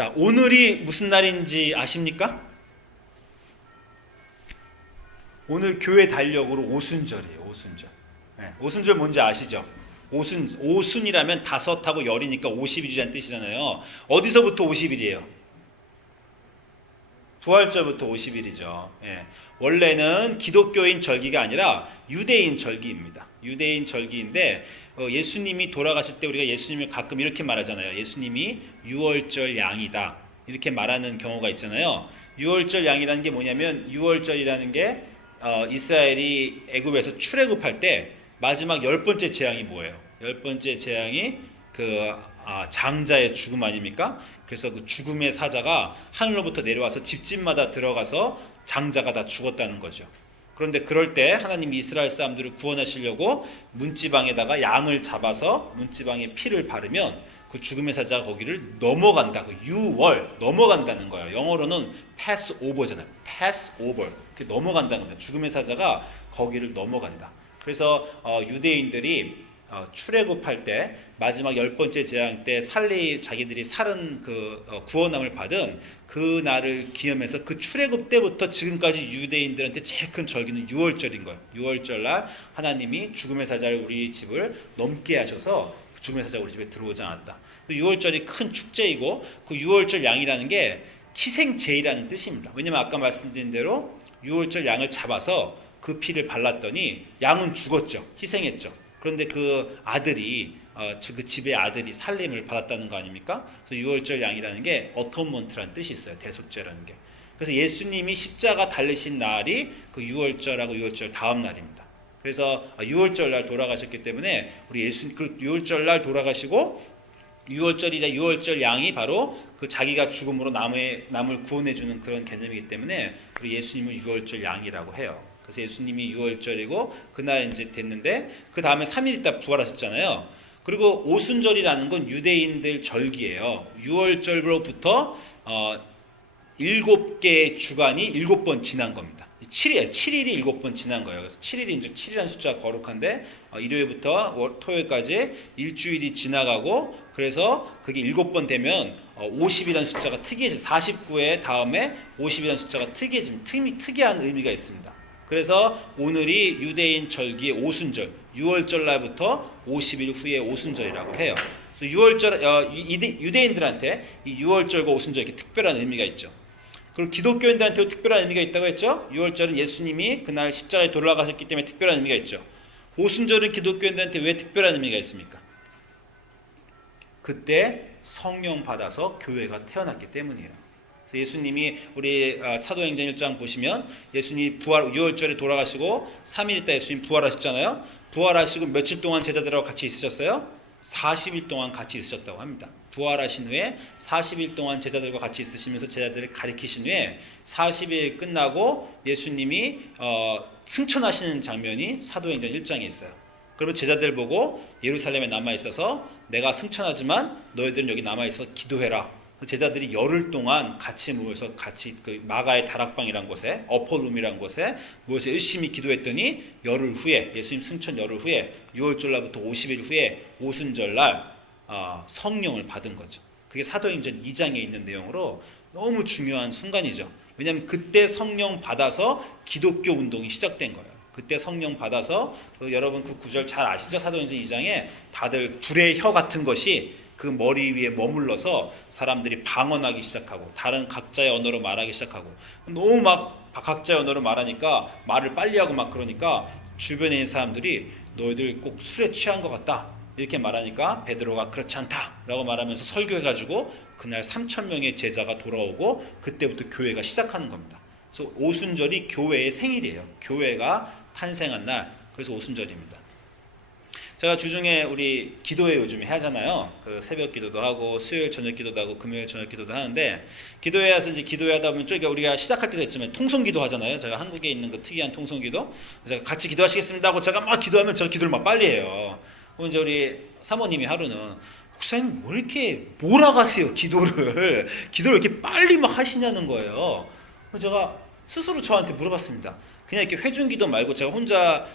자, 오늘이 무슨 날인지 아십니까? 오늘 교회 달력으로 오순절이에요. 오순절. 네, 오순절 뭔지 아시죠? 오순이라면 다섯하고 열이니까 50일이라는 뜻이잖아요. 어디서부터 50일이에요? 부활절부터 50일이죠. 예. 원래는 기독교인 절기가 아니라 유대인 절기입니다. 유대인 절기인데 예수님이 돌아가실 때 우리가 예수님을 가끔 이렇게 말하잖아요. 예수님이 유월절 양이다. 이렇게 말하는 경우가 있잖아요. 유월절 양이라는 게 뭐냐면 유월절이라는 게 이스라엘이 애굽에서 출애굽할 때 마지막 10번째 재앙이 뭐예요? 10번째 재앙이 장자의 죽음 아닙니까? 그래서 그 죽음의 사자가 하늘로부터 내려와서 집집마다 들어가서 장자가 다 죽었다는 거죠. 그런데 그럴 때 하나님이 이스라엘 사람들을 구원하시려고 문지방에다가 양을 잡아서 문지방에 피를 바르면 그 죽음의 사자가 거기를 넘어간다. 그 유월 넘어간다는 거예요. 영어로는 pass over잖아요. pass over. 이렇게 넘어간다는 거예요. 죽음의 사자가 거기를 넘어간다. 그래서 유대인들이 출애굽할 때 마지막 10번째 재앙 때 자기들이 살은 구원함을 받은 그 날을 기념해서 그 출애굽 때부터 지금까지 유대인들한테 제일 큰 절기는 유월절인 거예요. 유월절 날 하나님이 죽음의 사자를 우리 집을 넘게 하셔서 죽음의 사자가 우리 집에 들어오지 않았다. 유월절이 큰 축제이고 그 유월절 양이라는 게 희생제이라는 뜻입니다. 왜냐하면 아까 말씀드린 대로 유월절 양을 잡아서 그 피를 발랐더니 양은 죽었죠. 희생했죠. 그런데 그 아들이 그 집의 아들이 살림을 받았다는 거 아닙니까? 그래서 유월절 양이라는 게 어톤먼트라는 뜻이 있어요. 대속죄라는 게. 그래서 예수님이 십자가 달리신 날이 그 유월절하고 유월절 다음 날입니다. 그래서 유월절 날 돌아가셨기 때문에 우리 예수님 그 유월절 날 돌아가시고 유월절 양이 바로 그 자기가 죽음으로 남을 구원해 주는 그런 개념이기 때문에 우리 예수님은 유월절 양이라고 해요. 그래서 예수님이 유월절이고 그날 이제 됐는데 그 다음에 3일 있다 부활하셨잖아요. 그리고 오순절이라는 건 유대인들 절기예요. 유월절로부터 7개의 주간이 7번 지난 겁니다. 7일이 7번 지난 거예요. 그래서 7일이 이제 7이라는 숫자가 거룩한데 일요일부터 토요일까지 일주일이 지나가고 그래서 그게 7번 되면 50이라는 숫자가 특이해져. 49의 다음에 50이라는 숫자가 특이한 의미가 있습니다. 그래서 오늘이 유대인 절기의 오순절, 유월절 날부터 50일 후에 오순절이라고 해요. 그래서 유대인들한테 이 유월절과 오순절 이렇게 특별한 의미가 있죠. 그리고 기독교인들한테도 특별한 의미가 있다고 했죠. 유월절은 예수님이 그날 십자가에 돌아가셨기 때문에 특별한 의미가 있죠. 오순절은 기독교인들한테 왜 특별한 의미가 있습니까? 그때 성령 받아서 교회가 태어났기 때문이에요. 예수님이 우리 사도행전 1장 보시면 예수님이 유월절에 돌아가시고 3일 있다 예수님 부활하셨잖아요. 부활하시고 며칠 동안 제자들하고 같이 있으셨어요? 40일 동안 같이 있으셨다고 합니다. 부활하신 후에 40일 동안 제자들과 같이 있으시면서 제자들을 가리키신 후에 40일 끝나고 예수님이 승천하시는 장면이 사도행전 1장에 있어요. 그리고 제자들 보고 예루살렘에 남아있어서 내가 승천하지만 너희들은 여기 남아있어 기도해라. 제자들이 열흘 동안 같이 모여서 그 마가의 다락방이란 곳에 어퍼룸이란 곳에 모여서 열심히 기도했더니 열흘 후에 예수님 승천 열흘 후에 6월절 날부터 50일 후에 오순절 날 성령을 받은 거죠. 그게 사도행전 2장에 있는 내용으로 너무 중요한 순간이죠. 왜냐하면 그때 성령 받아서 기독교 운동이 시작된 거예요. 그때 성령 받아서 여러분 그 구절 잘 아시죠? 사도행전 2장에 다들 불의 혀 같은 것이 그 머리 위에 머물러서 사람들이 방언하기 시작하고 다른 각자의 언어로 말하기 시작하고 너무 막 각자의 언어로 말하니까 말을 빨리 하고 막 그러니까 주변에 있는 사람들이 너희들 꼭 술에 취한 것 같다 이렇게 말하니까 베드로가 그렇지 않다 라고 말하면서 설교해가지고 그날 3,000명의 제자가 돌아오고 그때부터 교회가 시작하는 겁니다. 그래서 오순절이 교회의 생일이에요. 교회가 탄생한 날. 그래서 오순절입니다. 제가 주중에 우리 기도회 요즘에 하잖아요. 그 새벽 기도도 하고 수요일 저녁 기도도 하고 금요일 저녁 기도도 하는데 기도회 와서 이제 기도회 하다 보면 우리가 시작할 때도 있지만 통성 기도 하잖아요. 제가 한국에 있는 그 특이한 통성 기도. 제가 같이 기도하시겠습니다 하고 제가 막 기도하면 저 기도를 막 빨리 해요. 그럼 이제 우리 사모님이 하루는 목사님 왜 이렇게 몰아가세요 기도를 이렇게 빨리 막 하시냐는 거예요. 그래서 제가 스스로 저한테 물어봤습니다. 그냥 이렇게 회중기도 말고 제가 혼자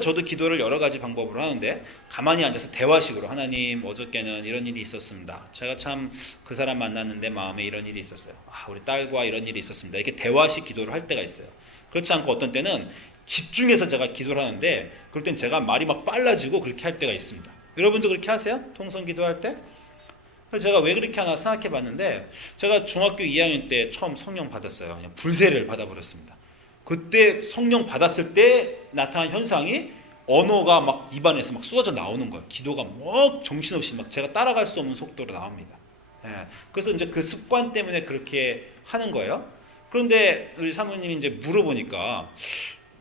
저도 기도를 여러 가지 방법으로 하는데 가만히 앉아서 대화식으로 하나님 어저께는 이런 일이 있었습니다. 제가 참 그 사람 만났는데 마음에 이런 일이 있었어요. 우리 딸과 이런 일이 있었습니다. 이렇게 대화식 기도를 할 때가 있어요. 그렇지 않고 어떤 때는 집중해서 제가 기도를 하는데 그럴 땐 제가 말이 막 빨라지고 그렇게 할 때가 있습니다. 여러분도 그렇게 하세요? 통성 기도할 때? 그래서 제가 왜 그렇게 하나 생각해 봤는데 제가 중학교 2학년 때 처음 성령 받았어요. 그냥 불세를 받아버렸습니다. 그때 성령 받았을 때 나타난 현상이 언어가 막 입안에서 막 쏟아져 나오는 거예요. 기도가 막 정신없이 막 제가 따라갈 수 없는 속도로 나옵니다. 그래서 이제 그 습관 때문에 그렇게 하는 거예요. 그런데 우리 사모님이 이제 물어보니까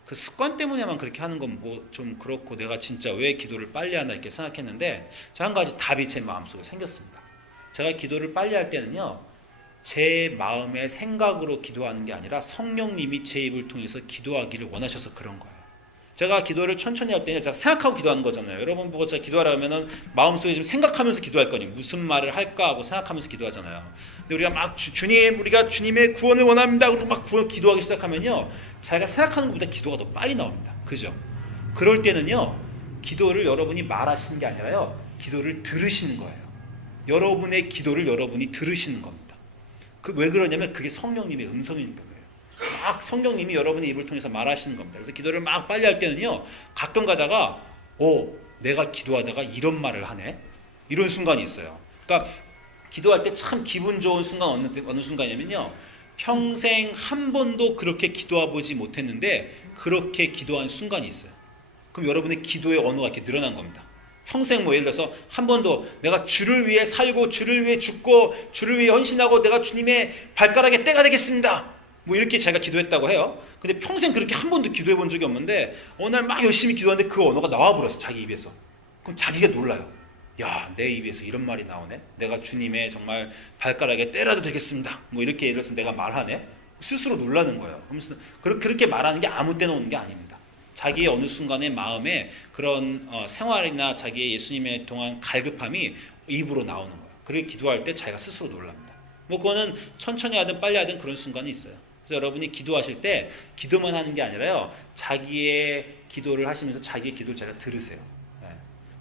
그 습관 때문에만 그렇게 하는 건 뭐 좀 그렇고 내가 진짜 왜 기도를 빨리 하나 이렇게 생각했는데 저 한 가지 답이 제 마음속에 생겼습니다. 제가 기도를 빨리 할 때는요. 제 마음의 생각으로 기도하는 게 아니라 성령님이 제 입을 통해서 기도하기를 원하셔서 그런 거예요. 제가 기도를 천천히 할 때는 제가 생각하고 기도하는 거잖아요. 여러분 보고 제가 기도하라 하면은 마음속에 좀 생각하면서 기도할 거니 무슨 말을 할까 하고 생각하면서 기도하잖아요. 근데 우리가 막 주님, 우리가 주님의 구원을 원합니다. 그리고 막 구원 기도하기 시작하면요, 자기가 생각하는 것보다 기도가 더 빨리 나옵니다. 그죠? 그럴 때는요, 기도를 여러분이 말하시는 게 아니라요, 기도를 들으시는 거예요. 여러분의 기도를 여러분이 들으시는 겁니다. 왜 그러냐면 그게 성령님의 음성이니까 그래요. 막 성령님이 여러분의 입을 통해서 말하시는 겁니다. 그래서 기도를 막 빨리 할 때는요, 가끔 가다가 내가 기도하다가 이런 말을 하네, 이런 순간이 있어요. 그러니까 기도할 때 참 기분 좋은 순간 어느 순간이냐면요, 평생 한 번도 그렇게 기도해보지 못했는데 그렇게 기도한 순간이 있어요. 그럼 여러분의 기도의 언어가 이렇게 늘어난 겁니다. 평생 예를 들어서 한 번도 내가 주를 위해 살고 주를 위해 죽고 주를 위해 헌신하고 내가 주님의 발가락에 때가 되겠습니다, 뭐 이렇게 자기가 기도했다고 해요. 근데 평생 그렇게 한 번도 기도해 본 적이 없는데 어느 날 막 열심히 기도하는데 그 언어가 나와버렸어, 자기 입에서. 그럼 자기가 놀라요. 야, 내 입에서 이런 말이 나오네. 내가 주님의 정말 발가락에 때라도 되겠습니다, 뭐 이렇게 예를 들어서 내가 말하네. 스스로 놀라는 거예요. 그러면서 그렇게 말하는 게 아무 때나 오는 게 아닙니다. 자기의 어느 순간의 마음에 그런 생활이나 자기의 예수님에 통한 갈급함이 입으로 나오는 거예요. 그렇게 기도할 때 자기가 스스로 놀랍니다. 뭐 그거는 천천히 하든 빨리 하든 그런 순간이 있어요. 그래서 여러분이 기도하실 때 기도만 하는 게 아니라요, 자기의 기도를 하시면서 자기의 기도를 제가 들으세요.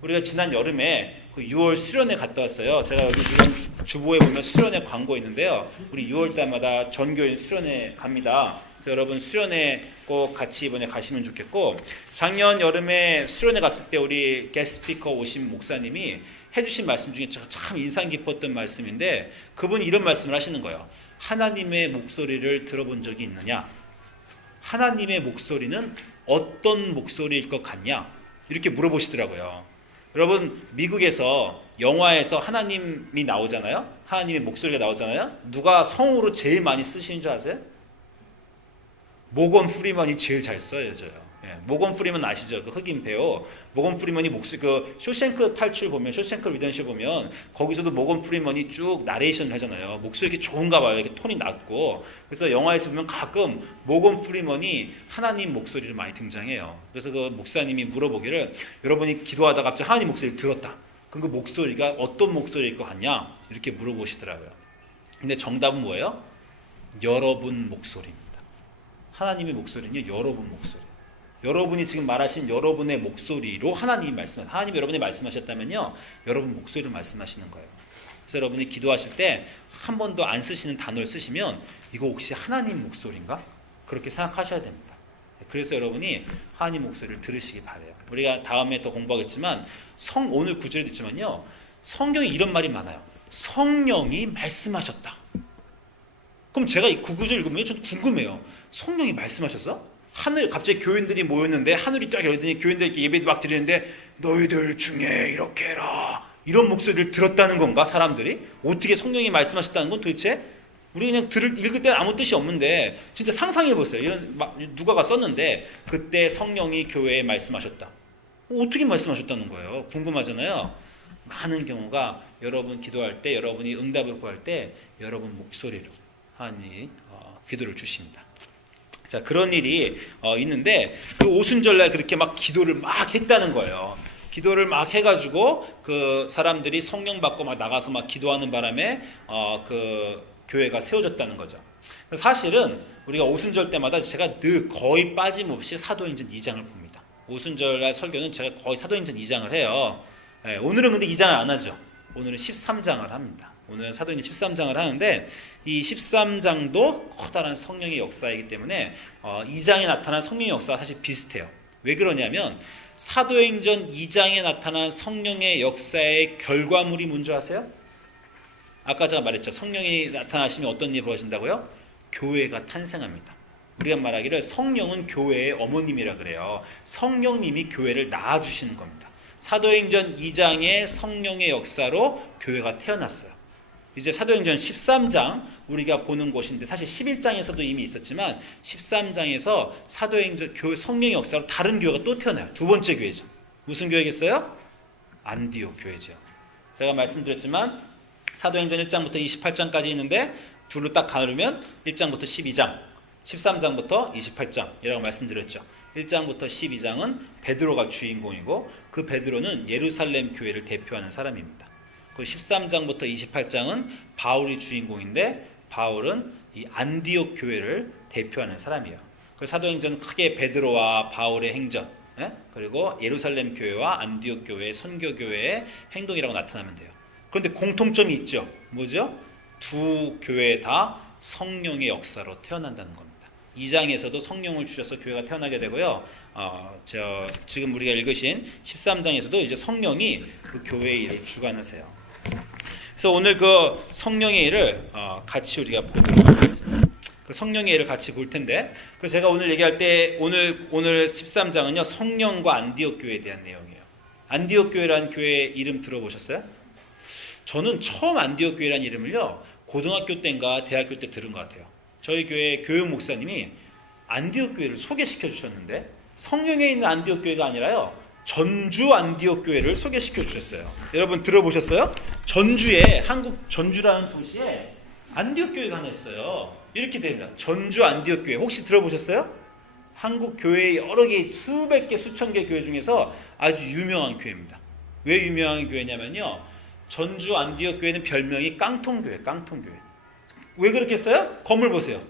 우리가 지난 여름에 그 6월 수련회 갔다 왔어요. 제가 여기 지금 주보에 보면 수련회 광고 있는데요. 우리 6월 달마다 전교인 수련회 갑니다. 여러분 수련회 꼭 같이 이번에 가시면 좋겠고, 작년 여름에 수련회 갔을 때 우리 게스트 스피커 오신 목사님이 해주신 말씀 중에 참 인상 깊었던 말씀인데, 그분이 이런 말씀을 하시는 거예요. 하나님의 목소리를 들어본 적이 있느냐? 하나님의 목소리는 어떤 목소리일 것 같냐? 이렇게 물어보시더라고요. 여러분, 미국에서 영화에서 하나님이 나오잖아요. 하나님의 목소리가 나오잖아요. 누가 성우로 제일 많이 쓰시는 줄 아세요? 모건 프리먼이 제일 잘 써요. 모건 프리먼 아시죠? 그 흑인 배우. 모건 프리먼이 그 쇼생크 탈출 보면, 쇼생크 리덴션 보면 거기서도 모건 프리먼이 쭉 나레이션을 하잖아요. 목소리 이렇게 좋은가 봐요. 이렇게 톤이 낮고. 그래서 영화에서 보면 가끔 모건 프리먼이 하나님 목소리로 많이 등장해요. 그래서 그 목사님이 물어보기를, 여러분이 기도하다가 갑자기 하나님 목소리를 들었다. 그럼 그 목소리가 어떤 목소리일 것 같냐? 이렇게 물어보시더라고요. 근데 정답은 뭐예요? 여러분 목소리입니다. 하나님의 목소리는요, 여러분 목소리. 여러분이 지금 말하신 여러분의 목소리로 하나님이 하나님이 여러분이 말씀하셨다면요, 여러분 목소리로 말씀하시는 거예요. 그래서 여러분이 기도하실 때 한 번도 안 쓰시는 단어를 쓰시면 이거 혹시 하나님 목소리인가? 그렇게 생각하셔야 됩니다. 그래서 여러분이 하나님 목소리를 들으시기 바래요. 우리가 다음에 더 공부하겠지만 오늘 구절에도 있지만요, 성경에 이런 말이 많아요. 성령이 말씀하셨다. 그럼 제가 이 구구절 읽으면 좀 궁금해요. 성령이 말씀하셨어? 갑자기 교인들이 모였는데 하늘이 딱 열더니 교인들 이렇게 예배 막 드리는데 너희들 중에 이렇게 해라, 이런 목소리를 들었다는 건가, 사람들이? 어떻게 성령이 말씀하셨다는 건 도대체? 우리 그냥 읽을 때는 아무 뜻이 없는데 진짜 상상해 보세요. 이런 누가가 썼는데 그때 성령이 교회에 말씀하셨다. 어떻게 말씀하셨다는 거예요? 궁금하잖아요. 많은 경우가 여러분 기도할 때, 여러분이 응답을 구할 때 여러분 목소리로 하나님이 기도를 주십니다. 자, 그런 일이 있는데 그 오순절날 그렇게 막 기도를 막 했다는 거예요. 기도를 막 해가지고 그 사람들이 성령 받고 막 나가서 막 기도하는 바람에 그 교회가 세워졌다는 거죠. 사실은 우리가 오순절 때마다 제가 늘 거의 빠짐없이 사도행전 2장을 봅니다. 오순절날 설교는 제가 거의 사도행전 2장을 해요. 오늘은 근데 2장을 안 하죠. 오늘은 13장을 합니다. 오늘은 사도행전 13장을 하는데 이 13장도 커다란 성령의 역사이기 때문에 2장에 나타난 성령의 역사와 사실 비슷해요. 왜 그러냐면 사도행전 2장에 나타난 성령의 역사의 결과물이 뭔지 아세요? 아까 제가 말했죠. 성령이 나타나시면 어떤 일이 벌어진다고요? 교회가 탄생합니다. 우리가 말하기를 성령은 교회의 어머님이라 그래요. 성령님이 교회를 낳아주시는 겁니다. 사도행전 2장의 성령의 역사로 교회가 태어났어요. 이제 사도행전 13장 우리가 보는 곳인데 사실 11장에서도 이미 있었지만 13장에서 사도행전 성령의 역사로 다른 교회가 또 태어나요. 두 번째 교회죠. 무슨 교회겠어요? 안디옥 교회죠. 제가 말씀드렸지만 사도행전 1장부터 28장까지 있는데 둘로 딱 가르면 1장부터 12장, 13장부터 28장이라고 말씀드렸죠. 1장부터 12장은 베드로가 주인공이고 그 베드로는 예루살렘 교회를 대표하는 사람입니다. 그 13장부터 28장은 바울이 주인공인데 바울은 이 안디옥 교회를 대표하는 사람이에요. 그 사도행전 크게 베드로와 바울의 행전, 그리고 예루살렘 교회와 안디옥 교회의 선교 교회의 행동이라고 나타나면 돼요. 그런데 공통점이 있죠. 뭐죠? 두 교회 다 성령의 역사로 태어난다는 겁니다. 2장에서도 성령을 주셔서 교회가 태어나게 되고요. 지금 우리가 읽으신 13장에서도 이제 성령이 그 교회의 일을 주관하세요. 그래서 오늘 그 성령의 일을 같이 우리가 보도록 하겠습니다. 그 성령의 일을 같이 볼 텐데, 그래서 제가 오늘 얘기할 때 오늘 13장은요 성령과 안디옥 교회에 대한 내용이에요. 안디옥 교회라는 교회 이름 들어보셨어요? 저는 처음 안디옥 교회라는 이름을요 고등학교 때인가 대학교 때 들은 것 같아요. 저희 교회 교육 목사님이 안디옥 교회를 소개시켜 주셨는데 성령에 있는 안디옥 교회가 아니라요 전주 안디옥 교회를 소개시켜 주셨어요. 여러분 들어보셨어요? 전주에 한국 전주라는 도시에 안디옥 교회가 하나 있어요. 이렇게 됩니다. 전주 안디옥 교회 혹시 들어보셨어요? 한국 교회 여러 개 수백 개 수천 개 교회 중에서 아주 유명한 교회입니다. 왜 유명한 교회냐면요 전주 안디옥 교회는 별명이 깡통교회, 깡통교회. 왜 그렇게 써요? 건물 보세요.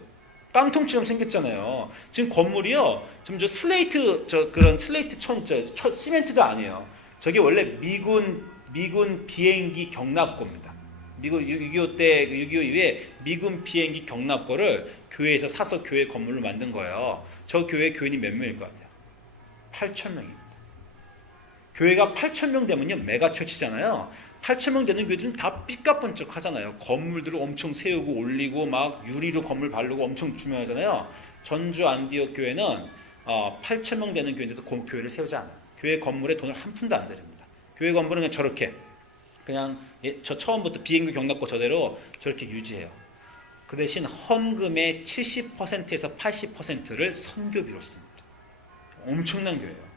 깡통처럼 생겼잖아요. 지금 건물이요, 지금 저 슬레이트, 그런 슬레이트 천 있죠. 시멘트도 아니에요. 저게 원래 미군 비행기 경납고입니다. 미국 6.25 때, 6.25 이후에 미군 비행기 경납고를 교회에서 사서 교회 건물을 만든 거예요. 저 교회 교인이 몇 명일 것 같아요? 8,000명입니다. 교회가 8,000명 되면요, 메가처치잖아요. 8,000명 되는 교회들은 다 삐까뻔쩍 하잖아요. 건물들을 엄청 세우고 올리고 막 유리로 건물 바르고 엄청 중요하잖아요. 전주 안디옥 교회는 8,000명 되는 교회인데도 교회를 세우지 않아요. 교회 건물에 돈을 한 푼도 안 들입니다. 교회 건물은 그냥 저렇게 그냥 저 처음부터 비행기 경납고 저대로 저렇게 유지해요. 그 대신 헌금의 70%에서 80%를 선교비로 씁니다. 엄청난 교회예요.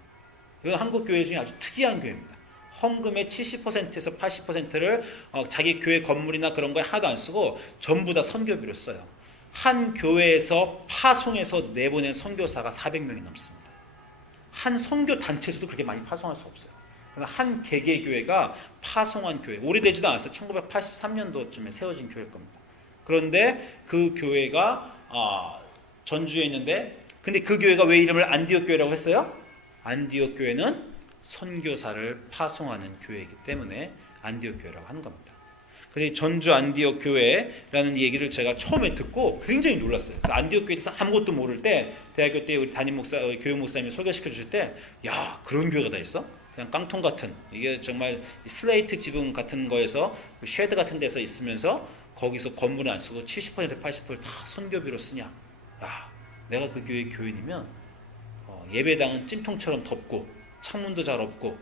이건 한국 교회 중에 아주 특이한 교회입니다. 헌금의 70%에서 80%를 자기 교회 건물이나 그런 거에 하나도 안 쓰고 전부 다 선교비로 써요. 한 교회에서 파송해서 내보낸 선교사가 400명이 넘습니다. 한 선교 단체에서도 그렇게 많이 파송할 수 없어요. 한 개개교회가 파송한 교회, 오래되지도 않았어요. 1983년도쯤에 세워진 교회일 겁니다. 그런데 그 교회가 전주에 있는데, 근데 그 교회가 왜 이름을 안디옥 교회라고 했어요? 안디옥 교회는 선교사를 파송하는 교회이기 때문에 안디옥 교회라고 하는 겁니다. 그래서 전주 안디옥 교회라는 얘기를 제가 처음에 듣고 굉장히 놀랐어요. 안디옥 교회에 대해서 아무것도 모를 때 대학교 때 우리 담임 목사, 교육 목사님이 소개시켜 주실 때, 야, 그런 교회가 다 있어? 그냥 깡통 같은, 이게 정말 슬레이트 지붕 같은 거에서 쉐드 같은 데서 있으면서 거기서 건물을 안 쓰고 70% 80% 다 선교비로 쓰냐? 야, 내가 그 교회 교인이면 예배당은 찜통처럼 덥고 창문도 잘 없고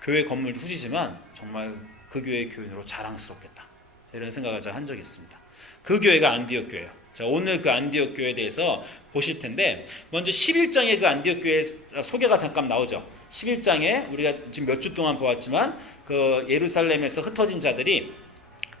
교회 건물도 후지지만 정말 그 교회의 교인으로 자랑스럽겠다, 이런 생각을 제가 한 적이 있습니다. 그 교회가 안디옥 교회예요. 자, 오늘 그 안디옥 교회에 대해서 보실 텐데, 먼저 11장에 그 안디옥 교회 소개가 잠깐 나오죠. 11장에 우리가 지금 몇 주 동안 보았지만 그 예루살렘에서 흩어진 자들이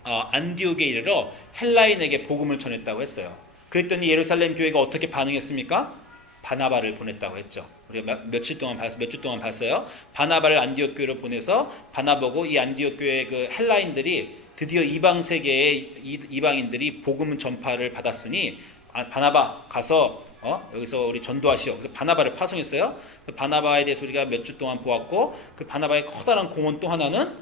안디옥에 이르러 헬라인에게 복음을 전했다고 했어요. 그랬더니 예루살렘 교회가 어떻게 반응했습니까? 바나바를 보냈다고 했죠. 우리가 몇 주 동안 봤어요. 바나바를 안디옥 교회로 보내서 바나보고 이 안디옥 교회 그 헬라인들이 드디어 이방 세계의 이방인들이 복음 전파를 받았으니 바나바 가서 여기서 우리 전도하시오. 그래서 바나바를 파송했어요. 그 바나바에 대해서 우리가 몇 주 동안 보았고 그 바나바의 커다란 공헌 또 하나는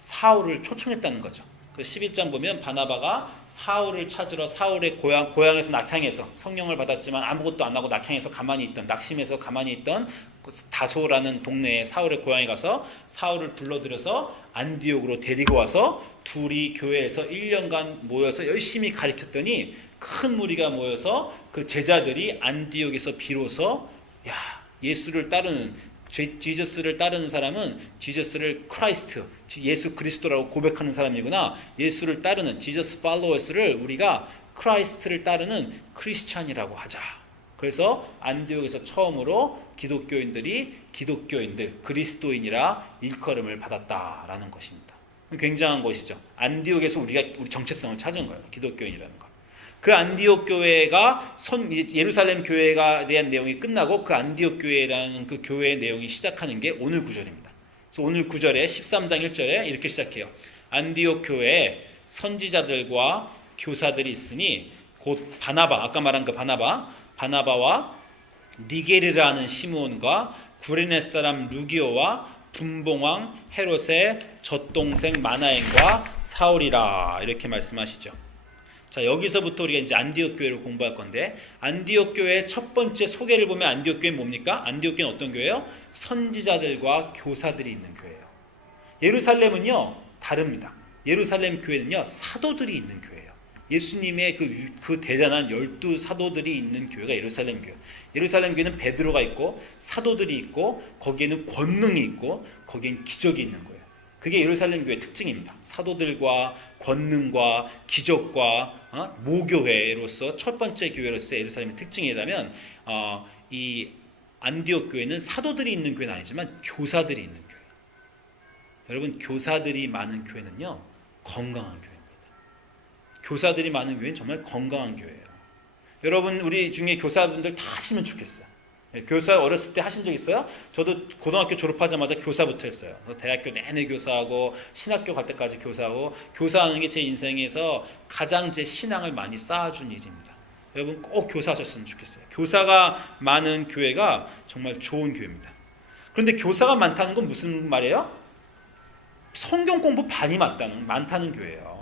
사울을 초청했다는 거죠. 그 11장 보면 바나바가 사울을 찾으러 사울의 고향에서 낙향해서 성령을 받았지만 아무것도 안 하고 낙향해서 가만히 있던 낙심해서 가만히 있던 다소라는 동네에 사울의 고향에 가서 사울을 불러들여서 안디옥으로 데리고 와서 둘이 교회에서 1년간 모여서 열심히 가르쳤더니 큰 무리가 모여서 그 제자들이 안디옥에서 비로소 예수를 따르는 지저스를 따르는 사람은 지저스를 크라이스트, 예수 그리스도라고 고백하는 사람이구나. 예수를 따르는 지저스 팔로워스를 우리가 크라이스트를 따르는 크리스찬이라고 하자. 그래서 안디옥에서 처음으로 기독교인들, 그리스도인이라 일컬음을 받았다라는 것입니다. 굉장한 것이죠. 안디옥에서 우리 정체성을 찾은 거예요. 기독교인이라는 거. 그 안디옥 교회가 예루살렘 교회가 대한 내용이 끝나고 그 안디옥 교회라는 그 교회의 내용이 시작하는 게 오늘 구절입니다. 그래서 오늘 구절에 13장 1절에 이렇게 시작해요. 안디옥 교회에 선지자들과 교사들이 있으니 곧 바나바, 아까 말한 그 바나바와 니게르라는 시므온과 구레네 사람 루기오와 분봉왕 헤롯의 젖동생 마나엔과 사울이라 이렇게 말씀하시죠. 자, 여기서부터 우리가 이제 안디옥 교회를 공부할 건데, 안디옥 교회의 첫 번째 소개를 보면 안디옥 교회는 뭡니까? 안디옥 교회는 어떤 교회예요? 선지자들과 교사들이 있는 교회예요. 예루살렘은요, 다릅니다. 예루살렘 교회는요, 사도들이 있는 교회예요. 예수님의 그 대단한 12 사도들이 있는 교회가 예루살렘 교회. 예루살렘 교회는 베드로가 있고, 사도들이 있고, 거기에는 권능이 있고, 거기엔 기적이 있는 거예요. 그게 예루살렘 교회의 특징입니다. 사도들과 권능과 기적과 모교회로서 첫 번째 교회로서 예루살렘의 특징이라면 이 안디옥 교회는 사도들이 있는 교회는 아니지만 교사들이 있는 교회. 여러분, 교사들이 많은 교회는요, 건강한 교회입니다. 교사들이 많은 교회는 정말 건강한 교회예요. 여러분, 우리 중에 교사분들 다 하시면 좋겠어요. 교사 어렸을 때 하신 적 있어요? 저도 고등학교 졸업하자마자 교사부터 했어요. 대학교 내내 교사하고 신학교 갈 때까지 교사하고, 교사하는 게 제 인생에서 가장 제 신앙을 많이 쌓아준 일입니다. 여러분 꼭 교사하셨으면 좋겠어요. 교사가 많은 교회가 정말 좋은 교회입니다. 그런데 교사가 많다는 건 무슨 말이에요? 성경 공부 반이 많다는 교회예요.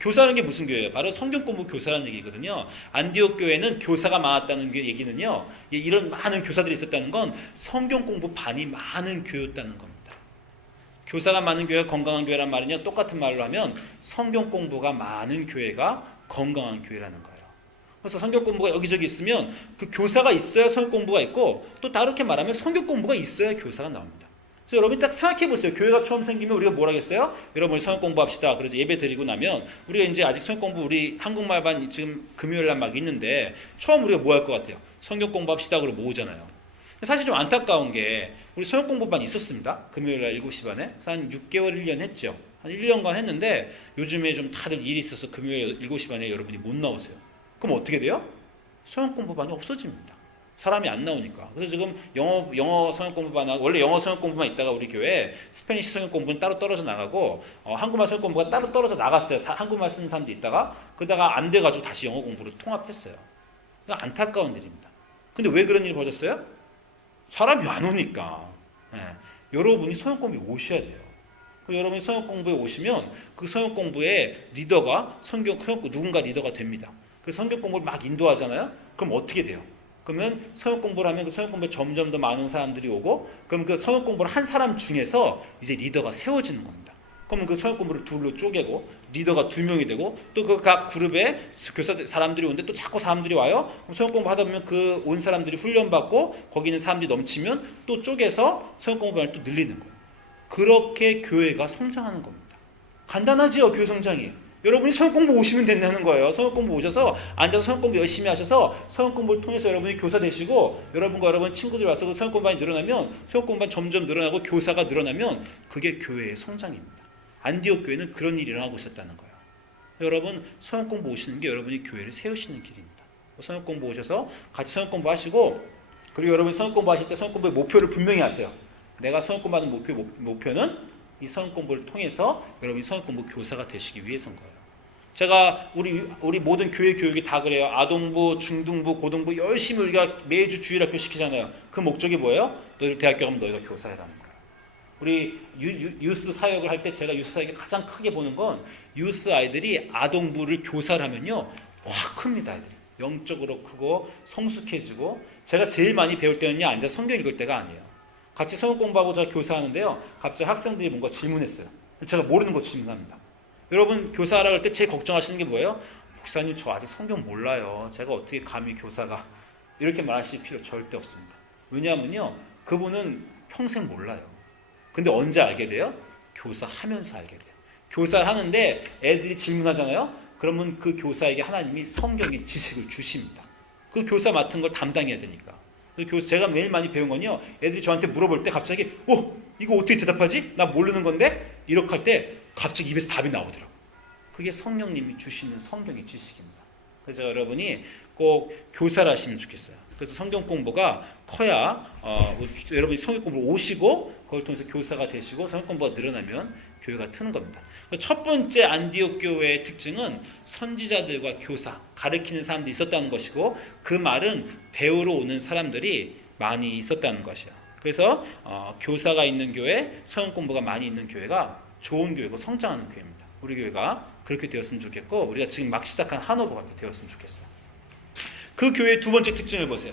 교사라는 게 무슨 교회예요? 바로 성경 공부 교사라는 얘기거든요. 안디옥 교회는 교사가 많았다는 얘기는요, 이런 많은 교사들이 있었다는 건 성경 공부 반이 많은 교회였다는 겁니다. 교사가 많은 교회가 건강한 교회란 말은요, 똑같은 말로 하면 성경 공부가 많은 교회가 건강한 교회라는 거예요. 그래서 성경 공부가 여기저기 있으면 그 교사가 있어야 성경 공부가 있고, 또 다르게 말하면 성경 공부가 있어야 교사가 나옵니다. 그래서 여러분 딱 생각해 보세요. 교회가 처음 생기면 우리가 뭘 하겠어요? 여러분, 성경 공부합시다. 그래서 예배 드리고 나면 우리가 이제 아직 성경 공부, 우리 한국말반 지금 금요일 날 막 있는데 처음 우리가 뭐 할 것 같아요? 성경 공부합시다. 그러고 모으잖아요. 사실 좀 안타까운 게 우리 성경 공부반 있었습니다. 금요일 날 7시 반에. 한 6개월, 1년 했죠. 한 1년간 했는데 요즘에 좀 다들 일이 있어서 금요일 7시 반에 여러분이 못 나오세요. 그럼 어떻게 돼요? 성경 공부반이 없어집니다. 사람이 안 나오니까. 그래서 지금 영어 성역 공부반하고, 원래 영어 성역 공부만 있다가 우리 교회 스페니시 성역 공부는 따로 떨어져 나가고, 한국말 성역 공부가 따로 떨어져 나갔어요. 한국말 쓰는 사람도 있다가, 그러다가 안 돼가지고 다시 영어 공부로 통합했어요. 그러니까 안타까운 일입니다. 근데 왜 그런 일이 벌어졌어요? 사람이 안 오니까. 여러분이 성역 공부에 오셔야 돼요. 여러분이 성역 공부에 오시면 그 성역 공부의 리더가 누군가 리더가 됩니다. 그 성경 공부를 막 인도하잖아요. 그럼 어떻게 돼요? 그러면 성역 공부를 하면 그 성역 공부에 점점 더 많은 사람들이 오고, 그럼 그 성역 공부를 한 사람 중에서 이제 리더가 세워지는 겁니다. 그러면 그 성역 공부를 둘로 쪼개고 리더가 2명이 되고, 또 그 각 그룹에 교사 사람들이 오는데 또 자꾸 사람들이 와요. 그럼 성역 공부 하다 보면 그 온 사람들이 훈련받고 거기 있는 사람들이 넘치면 또 쪼개서 성역 공부를 또 늘리는 거예요. 그렇게 교회가 성장하는 겁니다. 간단하지요, 교회 성장이. 여러분이 성역 공부 오시면 된다는 거예요. 성역 공부 오셔서 앉아서 성역 공부 열심히 하셔서 성역 공부를 통해서 여러분이 교사 되시고, 여러분과 여러분 친구들이 와서 그 성역 공부반이 늘어나면, 성역 공부반 점점 늘어나고 교사가 늘어나면 그게 교회의 성장입니다. 안디옥 교회는 그런 일이 일어나고 있었다는 거예요. 여러분, 성역 공부 오시는 게 여러분이 교회를 세우시는 길입니다. 성역 공부 오셔서 같이 성역 공부 하시고, 그리고 여러분이 성역 공부 하실 때 성역 공부의 목표를 분명히 하세요. 내가 성역 공부하는 목표는 이 성경 공부를 통해서 여러분이 성경 공부 교사가 되시기 위해서인 거예요. 제가 우리 모든 교회 교육이 다 그래요. 아동부, 중등부, 고등부 열심히 우리가 매주 주일학교 시키잖아요. 그 목적이 뭐예요? 너희들 대학교 가면 너희가 교사해라는 거예요. 우리 유스 사역을 할 때 제가 유스 사역에 가장 크게 보는 건 유스 아이들이 아동부를 교사를 하면요. 확 큽니다. 아이들이. 영적으로 크고 성숙해지고 제가 제일 많이 배울 때는요. 앉아서 성경 읽을 때가 아니에요. 같이 성경 공부하고 제가 교사하는데요. 갑자기 학생들이 뭔가 질문했어요. 제가 모르는 거 질문합니다. 여러분 교사라고 할 때 제일 걱정하시는 게 뭐예요? 목사님 저 아직 성경 몰라요. 제가 어떻게 감히 교사가 이렇게 말하실 필요 절대 없습니다. 왜냐하면요. 그분은 평생 몰라요. 근데 언제 알게 돼요? 교사하면서 알게 돼요. 교사를 하는데 애들이 질문하잖아요. 그러면 그 교사에게 하나님이 성경의 지식을 주십니다. 그 교사 맡은 걸 담당해야 되니까. 제가 매일 많이 배운 건요. 애들이 저한테 물어볼 때 갑자기 이거 어떻게 대답하지? 나 모르는 건데? 이렇게 할 때 갑자기 입에서 답이 나오더라고요. 그게 성령님이 주시는 성경의 지식입니다. 그래서 여러분이 꼭 교사를 하시면 좋겠어요. 그래서 성경 공부가 커야 여러분이 성경 공부를 오시고 그걸 통해서 교사가 되시고 성경 공부가 늘어나면 교회가 트는 겁니다. 첫 번째 안디옥 교회의 특징은 선지자들과 교사, 가르치는 사람들이 있었다는 것이고 그 말은 배우러 오는 사람들이 많이 있었다는 것이야. 그래서 교사가 있는 교회, 성경 공부가 많이 있는 교회가 좋은 교회고 성장하는 교회입니다. 우리 교회가 그렇게 되었으면 좋겠고 우리가 지금 막 시작한 한오버가 되었으면 좋겠어요. 그 교회의 두 번째 특징을 보세요.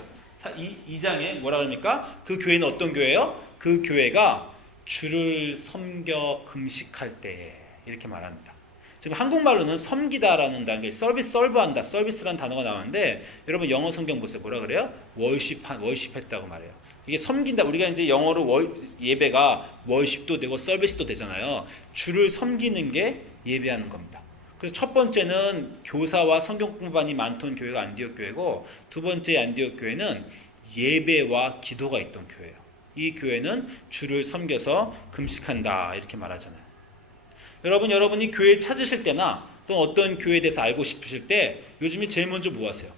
이 장에 뭐라 그럽니까? 그 교회는 어떤 교회예요? 그 교회가 주를 섬겨 금식할 때에 이렇게 말합니다. 지금 한국말로는 섬기다라는 단계, 서브한다, 서비스라는 단어가 나오는데 여러분 영어 성경 보세요. 뭐라 그래요? 월십했다고 말해요. 이게 섬긴다. 우리가 이제 영어로 예배가 월십도 되고 서비스도 되잖아요. 주를 섬기는 게 예배하는 겁니다. 그래서 첫 번째는 교사와 성경 공부반이 많던 교회가 안디옥 교회고 두 번째 안디옥 교회는 예배와 기도가 있던 교회예요. 이 교회는 주를 섬겨서 금식한다 이렇게 말하잖아요. 여러분이 교회 찾으실 때나 또 어떤 교회에 대해서 알고 싶으실 때 요즘에 제일 먼저 뭐 하세요?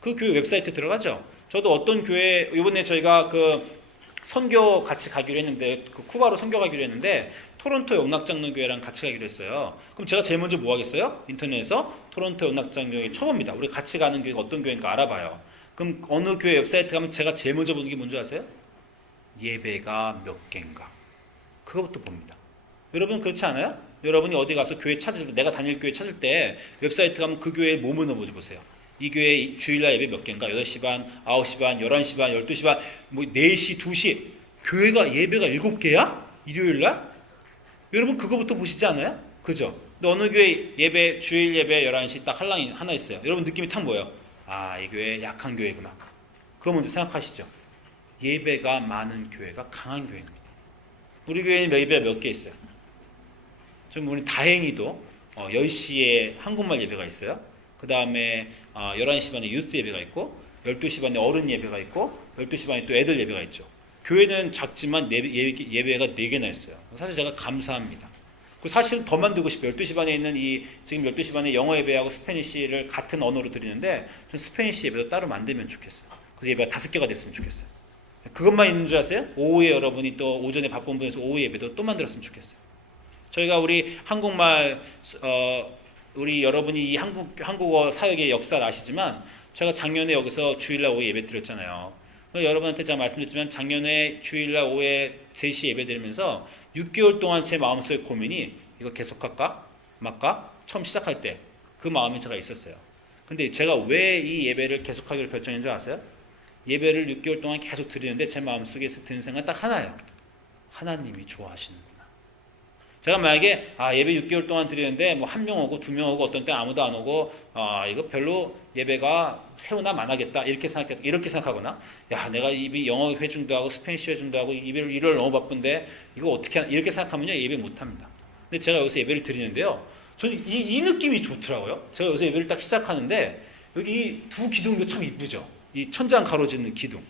그 교회 웹사이트 들어가죠. 저도 어떤 교회 이번에 저희가 그 선교 같이 가기로 했는데 그 쿠바로 선교 가기로 했는데 토론토 영락장로교회랑 같이 가기로 했어요. 그럼 제가 제일 먼저 뭐 하겠어요? 인터넷에서 토론토 영락장로교회 쳐봅니다. 우리 같이 가는 교회가 어떤 교회인가 알아봐요. 그럼 어느 교회 웹사이트 가면 제가 제일 먼저 보는 게 뭔지 아세요? 예배가 몇 개인가. 그거부터 봅니다. 여러분 그렇지 않아요? 여러분이 어디 가서 교회 찾을 때 내가 다닐 교회 찾을 때 웹사이트 가면 그 교회에 뭐뭐 넣어보세요. 이 교회 주일날 예배 몇 개인가? 8시 반, 9시 반, 11시 반, 12시 반, 뭐 4시, 2시. 교회가 예배가 7개야? 일요일날? 여러분 그거부터 보시지 않아요? 그죠? 근데 어느 교회 예배, 주일 예배 11시 딱 하나 있어요. 여러분 느낌이 탁 뭐예요? 아, 이 교회 약한 교회구나. 그거 먼저 생각하시죠. 예배가 많은 교회가 강한 교회입니다. 우리 교회는 예배가 몇 개 있어요? 좀 우리 다행히도 10시에 한국말 예배가 있어요. 그 다음에 11시 반에 유스 예배가 있고 12시 반에 어른 예배가 있고 12시 반에 또 애들 예배가 있죠. 교회는 작지만 예배가 4개나 있어요. 사실 제가 감사합니다. 사실 더 만들고 싶어요. 12시 반에 있는 지금 12시 반에 영어 예배하고 스페니쉬를 같은 언어로 드리는데 전 스페니쉬 예배도 따로 만들면 좋겠어요. 그래서 예배가 5개가 됐으면 좋겠어요. 그것만 있는 줄 아세요? 오후에 여러분이 또 오전에 바쁜 분에서 오후 예배도 또 만들었으면 좋겠어요. 저희가 우리 한국말 우리 여러분이 이 한국어 사역의 역사를 아시지만 제가 작년에 여기서 주일날 오후에 예배 드렸잖아요. 여러분한테 제가 말씀드렸지만 작년에 주일날 오후에 3시 예배 드리면서 6개월 동안 제 마음속의 고민이 이거 계속할까? 말까? 처음 시작할 때 그 마음이 제가 있었어요. 근데 제가 왜 이 예배를 계속하기로 결정한 줄 아세요? 예배를 6개월 동안 계속 드리는데 제 마음속에 드는 생각은 딱 하나예요. 하나님이 좋아하시는구나. 제가 만약에 예배 6개월 동안 드리는데 뭐 1명 오고 2명 오고 어떤 때 아무도 안 오고 이거 별로 예배가 세우나 안 하겠다 이렇게 생각하거나 야 내가 이미 영어 회중도 하고 스페니쉬 회중도 하고 일을 너무 바쁜데 이거 어떻게 이렇게 생각하면요 예배 못 합니다. 근데 제가 여기서 예배를 드리는데요. 저는 이 느낌이 좋더라고요. 제가 여기서 예배를 딱 시작하는데 여기 두 기둥도 참 이쁘죠. 이 천장 가로지는 기둥.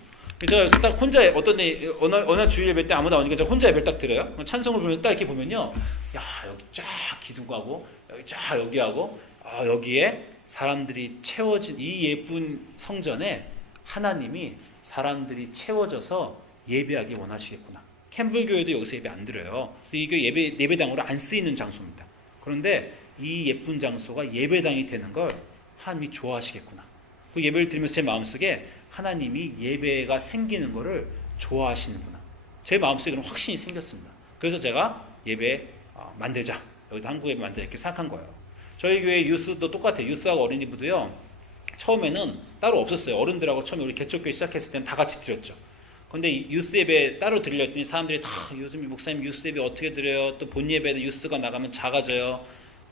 제가 여기서 딱 혼자 어느 주일 예배 때 아무도 안 오니까 제가 혼자 예배를 딱 드려요. 찬송을 부르면서 딱 이렇게 보면요. 야 여기 쫙 기둥하고 여기 쫙 여기하고 여기에 사람들이 채워진 이 예쁜 성전에 하나님이 사람들이 채워져서 예배하기 원하시겠구나. 캠블교회도 여기서 예배 안 드려요. 이게 예배당으로 안 쓰이는 장소입니다. 그런데 이 예쁜 장소가 예배당이 되는 걸 하나님이 좋아하시겠구나. 그 예배를 드리면서 제 마음속에 하나님이 예배가 생기는 거를 좋아하시는구나. 제 마음속에 그런 확신이 생겼습니다. 그래서 제가 예배 만들자. 여기도 한국 예배 만들자 이렇게 생각한 거예요. 저희 교회 유스도 똑같아요. 유스하고 어린이부도요. 처음에는 따로 없었어요. 어른들하고 처음에 우리 개척교회 시작했을 때는 다 같이 드렸죠. 근데 유스 예배 따로 드리려 했더니 사람들이 다 요즘 목사님 유스 예배 어떻게 드려요? 또 본 예배도 유스가 나가면 작아져요.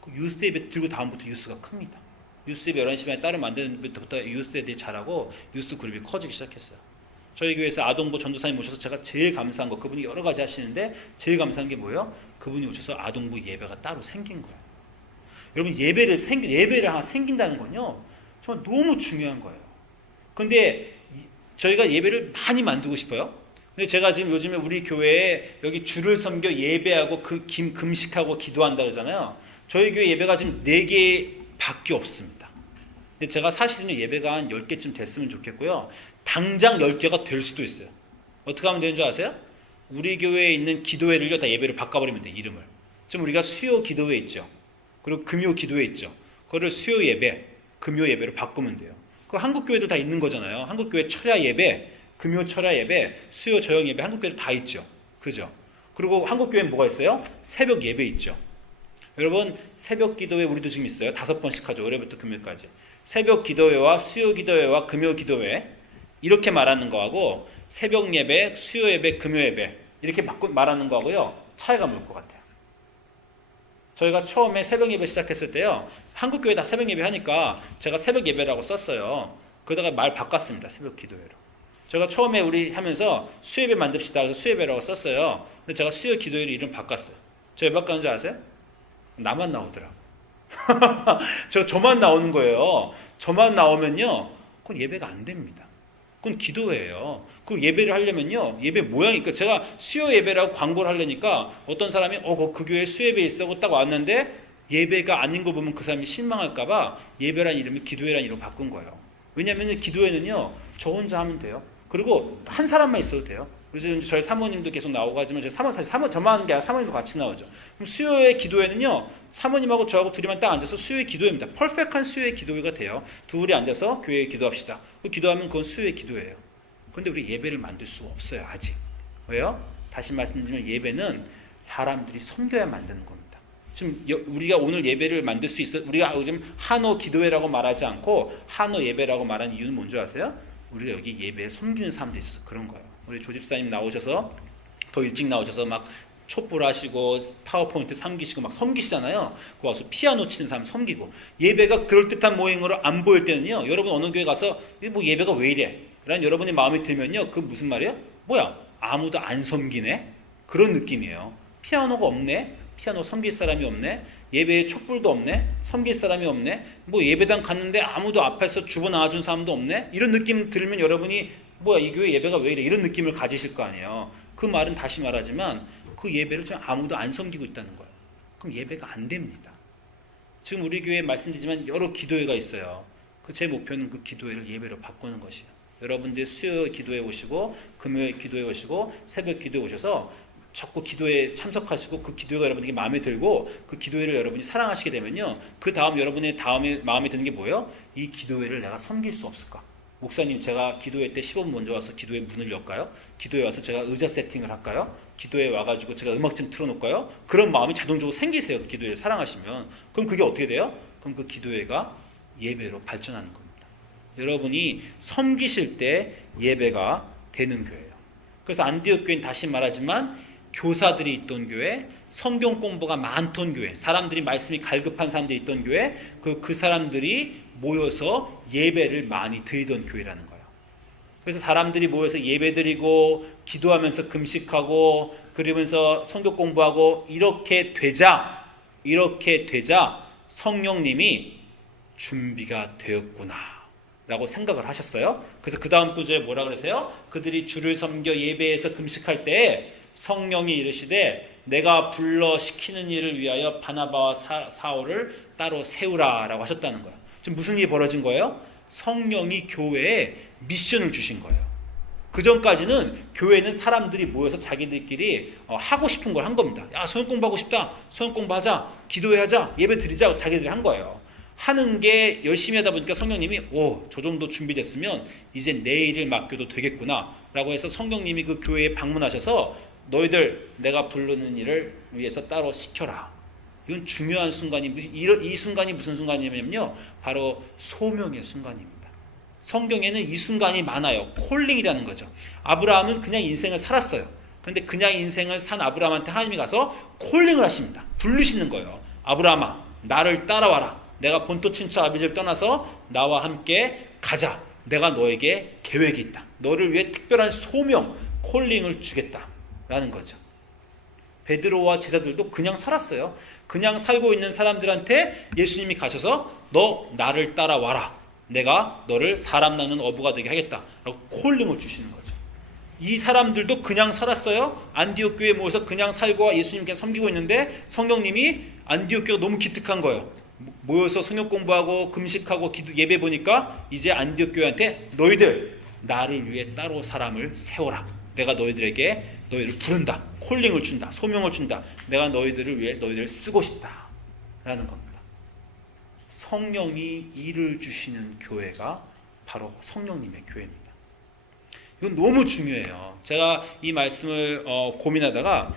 그 유스 예배 들고 다음부터 유스가 큽니다. 유스 예배 11시 반에 따로 만드는 것부터 유스 애들이 잘하고 유스 그룹이 커지기 시작했어요. 저희 교회에서 아동부 전도사님 모셔서 제가 제일 감사한 거, 그분이 여러 가지 하시는데 제일 감사한 게 뭐예요? 그분이 오셔서 아동부 예배가 따로 생긴 거예요. 여러분 예배를 하나 생긴다는 건요 정말 너무 중요한 거예요. 근데 저희가 예배를 많이 만들고 싶어요. 근데 제가 지금 요즘에 우리 교회에 여기 주를 섬겨 예배하고 금식하고 기도한다 그러잖아요. 저희 교회 예배가 지금 4개밖에 없습니다. 근데 제가 사실은 예배가 한 10개쯤 됐으면 좋겠고요. 당장 10개가 될 수도 있어요. 어떻게 하면 되는 줄 아세요? 우리 교회에 있는 기도회를요 다 예배를 바꿔버리면 돼요. 이름을. 지금 우리가 수요 기도회 있죠. 그리고 금요 기도회 있죠. 그거를 수요 예배, 금요 예배로 바꾸면 돼요. 그 한국 교회도 다 있는 거잖아요. 한국 교회 철야 예배, 금요 철야 예배, 수요 저녁 예배, 한국 교회도 다 있죠. 그죠? 그리고 한국 교회는 뭐가 있어요? 새벽 예배 있죠. 여러분 새벽 기도회 우리도 지금 있어요. 5번씩 하죠. 월요일부터 금요일까지. 새벽 기도회와 수요 기도회와 금요 기도회 이렇게 말하는 거하고 새벽 예배, 수요 예배, 금요 예배 이렇게 말하는 거하고요 차이가 뭘 것 같아요? 저희가 처음에 새벽 예배 시작했을 때요 한국 교회 다 새벽 예배 하니까 제가 새벽 예배라고 썼어요. 그러다가 말 바꿨습니다. 새벽 기도회로. 제가 처음에 우리 하면서 수요 예배 만듭시다. 그래서 수요 예배라고 썼어요. 근데 제가 수요 기도회로 이름 바꿨어요. 저 왜 바꿨는지 아세요? 나만 나오더라고. 저만 나오는 거예요. 저만 나오면요 그건 예배가 안 됩니다. 그건 기도회예요. 그 예배를 하려면요 예배 모양이, 그러니까 제가 수요 예배라고 광고를 하려니까 어떤 사람이 그 교회에 수요 예배 있어 하고 딱 왔는데 예배가 아닌 거 보면 그 사람이 실망할까봐 예배란 이름을 기도회란 이름으로 바꾼 거예요. 왜냐하면 기도회는요 저 혼자 하면 돼요. 그리고 한 사람만 있어도 돼요. 그래서 저희 사모님도 계속 나오고 하지만 사실 저만 하는 게 아니라 사모님도 같이 나오죠. 그럼 수요의 기도회는요 사모님하고 저하고 둘이만 딱 앉아서 수요의 기도회입니다. 퍼펙트한 수요의 기도회가 돼요. 둘이 앉아서 교회에 기도합시다. 기도하면 그건 수요의 기도회예요. 그런데 우리 예배를 만들 수 없어요. 아직. 왜요? 다시 말씀드리면 예배는 사람들이 섬겨야 만드는 겁니다. 지금 우리가 오늘 예배를 만들 수 있어, 우리가 요즘 한호 기도회라고 말하지 않고 한호 예배라고 말하는 이유는 뭔지 아세요? 우리가 여기 예배에 섬기는 사람들이 있어서 그런 거예요. 우리 조집사님 나오셔서 더 일찍 나오셔서 막 촛불 하시고 파워포인트 섬기시고 막 섬기시잖아요. 그 와서 피아노 치는 사람 섬기고. 예배가 그럴듯한 모양으로 안 보일 때는요 여러분 어느 교회 가서 뭐 예배가 왜 이래? 라는 여러분의 마음이 들면요 그 무슨 말이에요? 뭐야? 아무도 안 섬기네? 그런 느낌이에요. 피아노가 없네? 피아노 섬길 사람이 없네? 예배에 촛불도 없네? 섬길 사람이 없네? 뭐 예배당 갔는데 아무도 앞에서 주보 나와준 사람도 없네? 이런 느낌 들으면 여러분이 뭐야 이 교회 예배가 왜 이래? 이런 느낌을 가지실 거 아니에요. 그 말은 다시 말하지만 그 예배를 지금 아무도 안 섬기고 있다는 거예요. 그럼 예배가 안 됩니다. 지금 우리 교회에 말씀드리지만 여러 기도회가 있어요. 제 목표는 그 기도회를 예배로 바꾸는 것이에요. 여러분들이 수요 기도회 오시고 금요일 기도회 오시고 새벽 기도회 오셔서 자꾸 기도회에 참석하시고 그 기도회가 여러분에게 마음에 들고 그 기도회를 여러분이 사랑하시게 되면요 그 다음 여러분의 다음에 마음에 드는 게 뭐예요? 이 기도회를 내가 섬길 수 없을까? 목사님 제가 기도회 때 15분 먼저 와서 기도회 문을 열까요? 기도회 와서 제가 의자 세팅을 할까요? 기도회 와가지고 제가 음악 좀 틀어놓을까요? 그런 마음이 자동적으로 생기세요. 그 기도회를 사랑하시면. 그럼 그게 어떻게 돼요? 그럼 그 기도회가 예배로 발전하는 겁니다. 여러분이 섬기실 때 예배가 되는 교회예요. 그래서 안디옥 교회는 다시 말하지만 교사들이 있던 교회, 성경 공부가 많던 교회, 사람들이 말씀이 갈급한 사람들이 있던 교회, 그 사람들이 모여서 예배를 많이 드리던 교회라는 거예요. 그래서 사람들이 모여서 예배드리고 기도하면서 금식하고 그러면서 성경 공부하고 이렇게 되자 성령님이 준비가 되었구나 라고 생각을 하셨어요. 그래서 그 다음 구절에 뭐라 그러세요? 그들이 주를 섬겨 예배에서 금식할 때 성령이 이르시되 내가 불러 시키는 일을 위하여 바나바와 사울을 따로 세우라 라고 하셨다는 거예요. 지금 무슨 일이 벌어진 거예요? 성령이 교회에 미션을 주신 거예요. 그 전까지는 교회는 사람들이 모여서 자기들끼리 하고 싶은 걸 한 겁니다. 야, 성경 공부하고 싶다. 성경 공부하자. 기도해하자. 예배 드리자. 자기들이 한 거예요. 하는 게 열심히 하다 보니까 성령님이 저 정도 준비됐으면 이제 내 일을 맡겨도 되겠구나 라고 해서 성령님이 그 교회에 방문하셔서 너희들 내가 부르는 일을 위해서 따로 시켜라. 이건 중요한 순간이, 이 순간이 무슨 순간이냐면요, 바로 소명의 순간입니다. 성경에는 이 순간이 많아요. 콜링이라는 거죠. 아브라함은 그냥 인생을 살았어요. 그런데 그냥 인생을 산 아브라함한테 하나님이 가서 콜링을 하십니다. 부르시는 거예요. 아브라함아, 나를 따라와라. 내가 본토 친척 아비집을 떠나서 나와 함께 가자. 내가 너에게 계획이 있다. 너를 위해 특별한 소명, 콜링을 주겠다. 라는 거죠. 베드로와 제자들도 그냥 살았어요. 그냥 살고 있는 사람들한테 예수님이 가셔서 너 나를 따라와라. 내가 너를 사람 낳는 어부가 되게 하겠다. 라고 콜링을 주시는 거죠. 이 사람들도 그냥 살았어요. 안디옥 교회에 모여서 그냥 살고 예수님께 섬기고 있는데 성령님이 안디옥 교회가 너무 기특한 거예요. 모여서 성경 공부하고 금식하고 예배 보니까 이제 안디옥 교회한테 너희들 나를 위해 따로 사람을 세워라. 내가 너희들에게 너희를 부른다. 콜링을 준다. 소명을 준다. 내가 너희들을 위해 너희들을 쓰고 싶다. 라는 겁니다. 성령이 일을 주시는 교회가 바로 성령님의 교회입니다. 이건 너무 중요해요. 제가 이 말씀을 고민하다가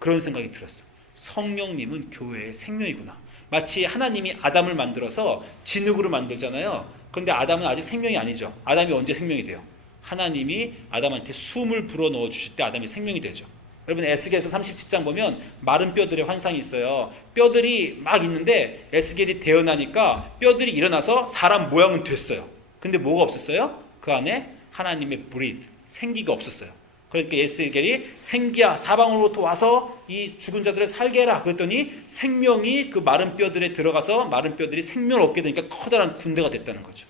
그런 생각이 들었어요. 성령님은 교회의 생명이구나. 마치 하나님이 아담을 만들어서 진흙으로 만들잖아요. 그런데 아담은 아직 생명이 아니죠. 아담이 언제 생명이 돼요? 하나님이 아담한테 숨을 불어넣어 주실 때 아담이 생명이 되죠. 여러분 에스겔서 37장 보면 마른 뼈들의 환상이 있어요. 뼈들이 막 있는데 에스겔이 태어나니까 뼈들이 일어나서 사람 모양은 됐어요. 근데 뭐가 없었어요? 그 안에 하나님의 브릿, 생기가 없었어요. 그러니까 에스겔이 생기야 사방으로부터 와서 이 죽은 자들을 살게 해라. 그랬더니 생명이 그 마른 뼈들에 들어가서 마른 뼈들이 생명을 얻게 되니까 커다란 군대가 됐다는 거죠.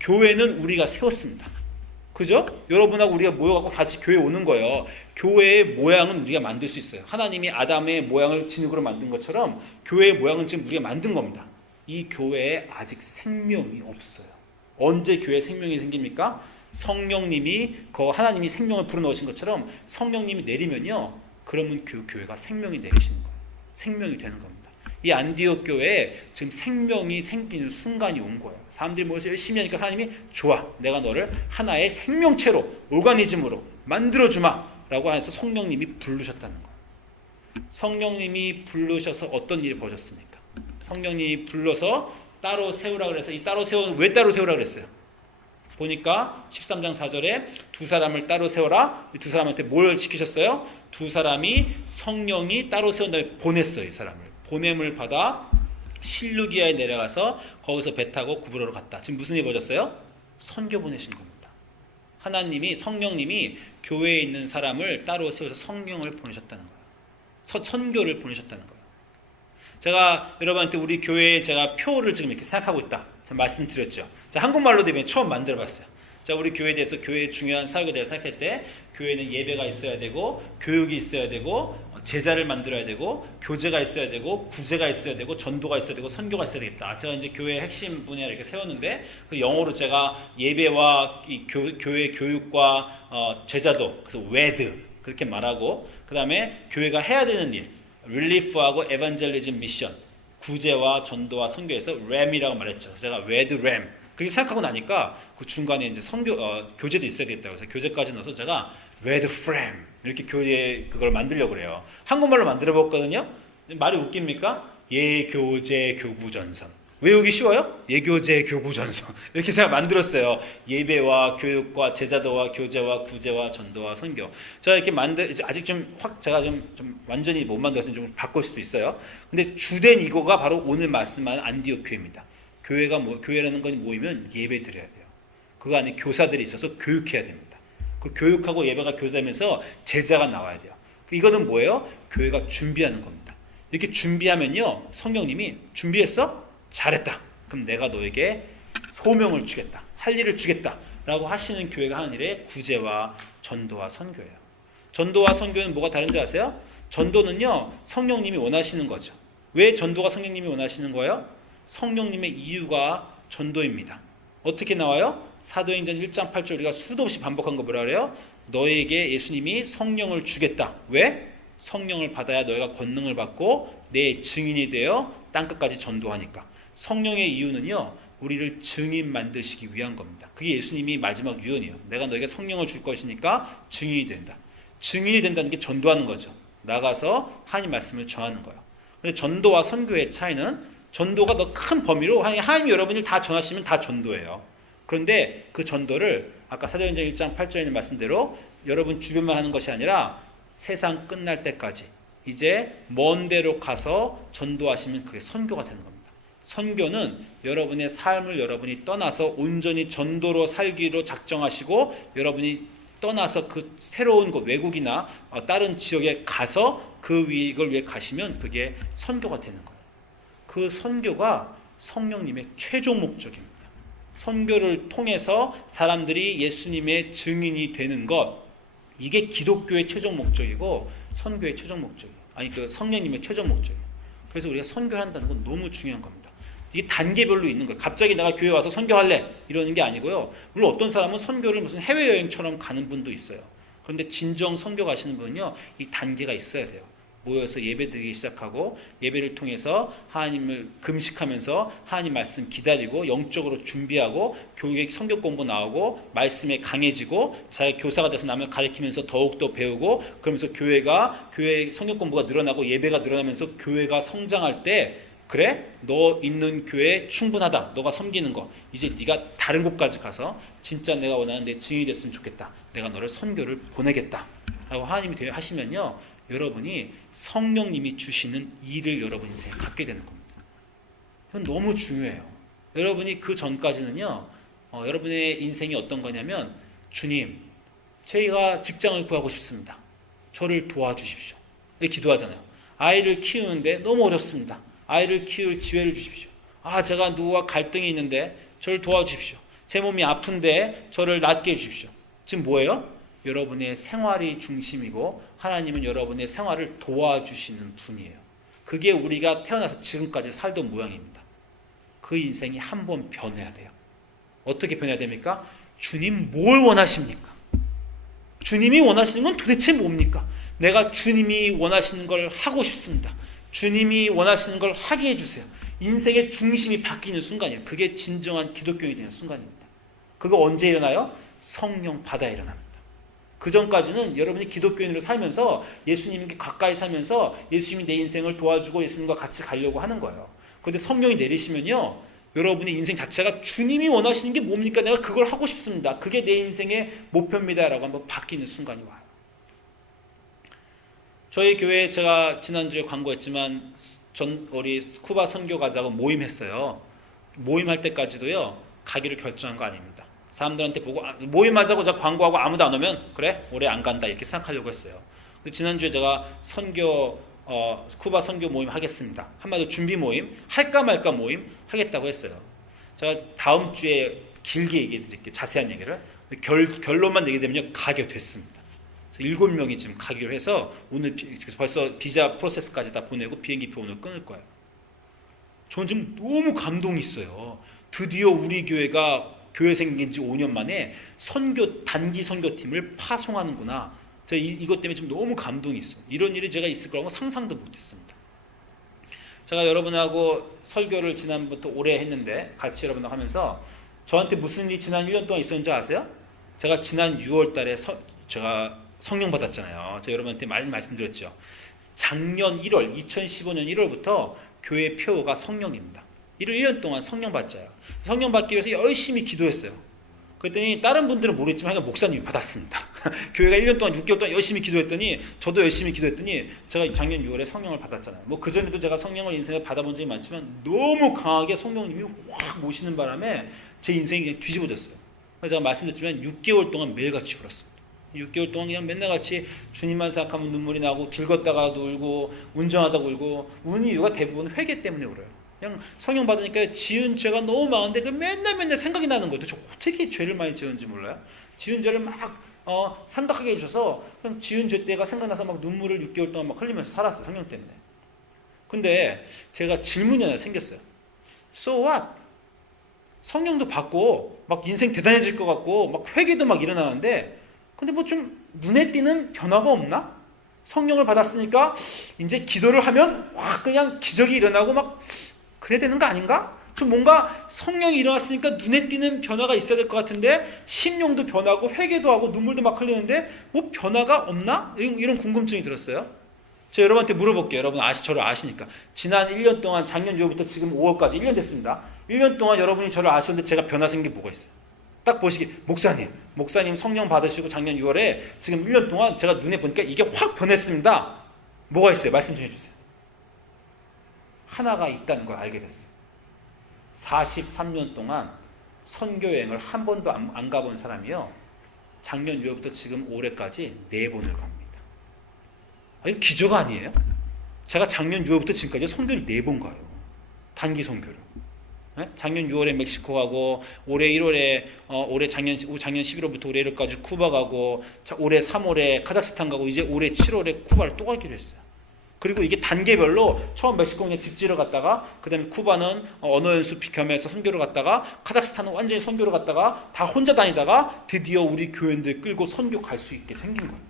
교회는 우리가 세웠습니다. 그죠? 여러분하고 우리가 모여갖고 같이 교회 오는 거예요. 교회의 모양은 우리가 만들 수 있어요. 하나님이 아담의 모양을 진흙으로 만든 것처럼 교회의 모양은 지금 우리가 만든 겁니다. 이 교회에 아직 생명이 없어요. 언제 교회에 생명이 생깁니까? 성령님이 하나님이 생명을 불어넣으신 것처럼 성령님이 내리면요, 그러면 그 교회가 생명이 내리시는 거예요. 생명이 되는 겁니다. 이 안디옥 교회에 지금 생명이 생기는 순간이 온 거예요. 사람들이 모여서 열심히 하니까 하나님이 좋아, 내가 너를 하나의 생명체로, 오가니즘으로 만들어주마 라고 해서 성령님이 부르셨다는 거예요. 성령님이 부르셔서 어떤 일이 벌어졌습니까? 성령님이 불러서 따로 세우라 그래서 이 왜 따로 세우라 그랬어요? 보니까 13장 4절에 두 사람을 따로 세워라. 이 두 사람한테 뭘 시키셨어요? 두 사람이 성령이 따로 세운 다음에 보냈어요. 이 사람을. 보냄을 받아 실루기아에 내려가서 거기서 배 타고 구부로로 갔다. 지금 무슨 일이 벌어졌어요? 선교 보내신 겁니다. 하나님이, 성령님이 교회에 있는 사람을 따로 세워서 성령을 보내셨다는 거예요. 선교를 보내셨다는 거예요. 제가 여러분한테 우리 교회에 제가 표를 지금 이렇게 생각하고 있다. 제가 말씀드렸죠. 자, 한국말로 되면 처음 만들어봤어요. 자, 우리 교회에 대해서 교회의 중요한 사역에 대해서 생각할 때 교회는 예배가 있어야 되고 교육이 있어야 되고 제자를 만들어야 되고 교제가 있어야 되고 구제가 있어야 되고 전도가 있어야 되고 선교가 있어야 되겠다. 제가 이제 교회의 핵심 분야 이렇게 세웠는데 그 영어로 제가 예배와 이 교회 교육과 제자도 그래서 WED 그렇게 말하고 그 다음에 교회가 해야 되는 일 릴리프하고 에반젤리즘 미션 구제와 전도와 선교에서 RAM이라고 말했죠. 제가 WED RAM 그렇게 생각하고 나니까 그 중간에 이제 교제도 있어야 되겠다고 해서 교제까지 넣어서 제가 WED FRAME 이렇게 교회 그걸 만들려고 그래요. 한국말로 만들어 봤거든요. 말이 웃깁니까? 예교제 교구전선. 외우기 쉬워요? 예교제 교구전선. 이렇게 제가 만들었어요. 예배와 교육과 제자도와 교제와 구제와 전도와 선교. 제가 이렇게 아직 제가 좀 완전히 못 만들어서 좀 바꿀 수도 있어요. 근데 주된 이거가 바로 오늘 말씀한 안디옥 교회입니다. 교회라는 건 모이면 예배 드려야 돼요. 그 안에 교사들이 있어서 교육해야 됩니다. 그 교육하고 예배가 교사되면서 제자가 나와야 돼요. 이거는 뭐예요? 교회가 준비하는 겁니다. 이렇게 준비하면요, 성령님이 준비했어? 잘했다. 그럼 내가 너에게 소명을 주겠다. 할 일을 주겠다. 라고 하시는 교회가 하는 일에 구제와 전도와 선교예요. 전도와 선교는 뭐가 다른지 아세요? 전도는요, 성령님이 원하시는 거죠. 왜 전도가 성령님이 원하시는 거예요? 성령님의 이유가 전도입니다. 어떻게 나와요? 사도행전 1장 8절 우리가 수도 없이 반복한 거 뭐라 그래요? 너에게 예수님이 성령을 주겠다. 왜? 성령을 받아야 너희가 권능을 받고 내 증인이 되어 땅끝까지 전도하니까. 성령의 이유는요, 우리를 증인 만드시기 위한 겁니다. 그게 예수님이 마지막 유언이에요. 내가 너에게 성령을 줄 것이니까 증인이 된다. 증인이 된다는 게 전도하는 거죠. 나가서 하나님 말씀을 전하는 거예요. 근데 전도와 선교의 차이는 전도가 더 큰 범위로 하나님이 여러분을 다 전하시면 다 전도예요. 그런데 그 전도를 아까 사도행전 1장 8절에 있는 말씀대로 여러분 주변만 하는 것이 아니라 세상 끝날 때까지 이제 먼 데로 가서 전도하시면 그게 선교가 되는 겁니다. 선교는 여러분의 삶을 여러분이 떠나서 온전히 전도로 살기로 작정하시고 여러분이 떠나서 그 새로운 곳 외국이나 다른 지역에 가서 이걸 위해 가시면 그게 선교가 되는 거예요. 그 선교가 성령님의 최종 목적입니다. 선교를 통해서 사람들이 예수님의 증인이 되는 것, 이게 기독교의 최종 목적이고 선교의 최종 목적이에요. 그 성령님의 최종 목적이에요. 그래서 우리가 선교한다는 건 너무 중요한 겁니다. 이게 단계별로 있는 거예요. 갑자기 내가 교회 와서 선교할래 이러는 게 아니고요. 물론 어떤 사람은 선교를 무슨 해외여행처럼 가는 분도 있어요. 그런데 진정 선교 가시는 분은요, 이 단계가 있어야 돼요. 모여서 예배드리기 시작하고 예배를 통해서 하나님을 금식하면서 하나님 말씀 기다리고 영적으로 준비하고 교육의 성경 공부 나오고 말씀에 강해지고 자기 교사가 돼서 남을 가르치면서 더욱더 배우고 그러면서 교회 성경 공부가 늘어나고 예배가 늘어나면서 교회가 성장할 때 그래? 너 있는 교회 충분하다. 너가 섬기는 거. 이제 네가 다른 곳까지 가서 진짜 내가 원하는 내 증인이 됐으면 좋겠다. 내가 너를 선교를 보내겠다. 라고 하나님이 하시면요. 여러분이 성령님이 주시는 일을 여러분 인생에 갖게 되는 겁니다. 이건 너무 중요해요. 여러분이 그 전까지는요. 여러분의 인생이 어떤 거냐면 주님, 저희가 직장을 구하고 싶습니다. 저를 도와주십시오. 이렇게 기도하잖아요. 아이를 키우는데 너무 어렵습니다. 아이를 키울 지혜를 주십시오. 제가 누구와 갈등이 있는데 저를 도와주십시오. 제 몸이 아픈데 저를 낫게 해주십시오. 지금 뭐예요? 여러분의 생활이 중심이고 하나님은 여러분의 생활을 도와주시는 분이에요. 그게 우리가 태어나서 지금까지 살던 모양입니다. 그 인생이 한번 변해야 돼요. 어떻게 변해야 됩니까? 주님 뭘 원하십니까? 주님이 원하시는 건 도대체 뭡니까? 내가 주님이 원하시는 걸 하고 싶습니다. 주님이 원하시는 걸 하게 해주세요. 인생의 중심이 바뀌는 순간이에요. 그게 진정한 기독교인이 되는 순간입니다. 그거 언제 일어나요? 성령 받아 일어납니다. 그 전까지는 여러분이 기독교인으로 살면서 예수님께 가까이 살면서 예수님이 내 인생을 도와주고 예수님과 같이 가려고 하는 거예요. 그런데 성령이 내리시면요. 여러분의 인생 자체가 주님이 원하시는 게 뭡니까? 내가 그걸 하고 싶습니다. 그게 내 인생의 목표입니다. 라고 한번 바뀌는 순간이 와요. 저희 교회에 제가 지난주에 광고했지만 우리 쿠바 선교 가자고 모임했어요. 모임할 때까지도요. 가기로 결정한 거 아닙니다. 사람들한테 보고 모임하자고 제가 광고하고 아무도 안 오면 그래? 올해 안 간다 이렇게 생각하려고 했어요. 근데 지난주에 제가 쿠바 선교 모임 하겠습니다. 한마디로 준비 모임, 할까 말까 모임 하겠다고 했어요. 제가 다음 주에 길게 얘기해 드릴게요. 자세한 얘기를. 결론만 얘기 되면요. 가게 됐습니다. 7명이 지금 가기로 해서 오늘 벌써 비자 프로세스까지 다 보내고 비행기표 오늘 끊을 거예요. 저는 지금 너무 감동이 있어요. 드디어 우리 교회가 교회 생긴 지 5년 만에 단기 선교팀을 파송하는구나. 제가 이것 때문에 지금 너무 감동이 있어요. 이런 일이 제가 있을 거라고 상상도 못했습니다. 제가 여러분하고 설교를 지난부터 오래 했는데 같이 여러분하고 하면서 저한테 무슨 일이 지난 1년 동안 있었는지 아세요? 제가 지난 6월 달에 제가 성령 받았잖아요. 제가 여러분한테 많이 말씀드렸죠. 작년 1월, 2015년 1월부터 교회 표어가 성령입니다. 1년 동안 성령 받자요. 성령 받기 위해서 열심히 기도했어요. 그랬더니 다른 분들은 모르겠지만 목사님이 받았습니다. 교회가 1년 동안 6개월 동안 열심히 기도했더니 저도 열심히 기도했더니 제가 작년 6월에 성령을 받았잖아요. 그 전에도 제가 성령을 인생에 받아본 적이 많지만 너무 강하게 성령님이 확 모시는 바람에 제 인생이 그냥 뒤집어졌어요. 그래서 제가 말씀드렸지만 6개월 동안 매일같이 울었습니다. 6개월 동안 그냥 맨날 같이 주님만 생각하면 눈물이 나고 길 걷다가도 울고 운전하다가 울고 우는 이유가 대부분 회개 때문에 울어요. 그냥 성령 받으니까 지은 죄가 너무 많은데 그 맨날 생각이 나는 거예요. 저 어떻게 죄를 많이 지었는지 몰라요. 지은 죄를 막 생각하게 해줘서 그냥 지은 죄 때가 생각나서 막 눈물을 6개월 동안 막 흘리면서 살았어요. 성령 때문에. 근데 제가 질문이 하나 생겼어요. So what? 성령도 받고 막 인생 대단해질 것 같고 막 회개도 막 일어나는데 근데 뭐 좀 눈에 띄는 변화가 없나? 성령을 받았으니까 이제 기도를 하면 와 그냥 기적이 일어나고 막 그래야 되는 거 아닌가? 좀 뭔가 성령이 일어났으니까 눈에 띄는 변화가 있어야 될 것 같은데 심령도 변하고 회개도 하고 눈물도 막 흘리는데 뭐 변화가 없나? 이런 궁금증이 들었어요. 제가 여러분한테 물어볼게요. 여러분 저를 아시니까. 지난 1년 동안 작년 6월부터 지금 5월까지 1년 됐습니다. 1년 동안 여러분이 저를 아시는데 제가 변화된 게 뭐가 있어요? 딱 보시기 목사님 성령 받으시고 작년 6월에 지금 1년 동안 제가 눈에 보니까 이게 확 변했습니다. 뭐가 있어요? 말씀 좀 해주세요. 하나가 있다는 걸 알게 됐어요. 43년 동안 선교여행을 한 번도 안 가본 사람이요. 작년 6월부터 지금 올해까지 4번을 갑니다. 이거 기적 아니에요? 제가 작년 6월부터 지금까지 선교를 4번 가요. 단기 선교를. 네? 작년 6월에 멕시코 가고 올해 1월에 올해 작년 11월부터 올해 1월까지 쿠바 가고 올해 3월에 카자흐스탄 가고 이제 올해 7월에 쿠바를 또 가기로 했어요. 그리고 이게 단계별로 처음 멕시코 그냥 직지로 갔다가 그다음에 쿠바는 언어 연수 겸해서 선교를 갔다가 카자흐스탄은 완전히 선교를 갔다가 다 혼자 다니다가 드디어 우리 교인들 끌고 선교 갈 수 있게 생긴 거예요.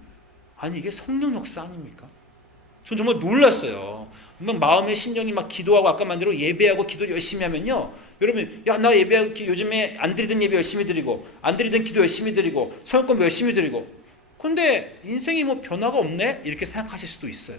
아니 이게 성령 역사 아닙니까? 전 정말 놀랐어요. 마음의 심령이 막 기도하고 아까 말대로 예배하고 기도 열심히 하면요. 여러분 나 예배하고 요즘에 안 드리던 예배 열심히 드리고 안 드리던 기도 열심히 드리고 성역권 열심히 드리고 근데 인생이 뭐 변화가 없네? 이렇게 생각하실 수도 있어요.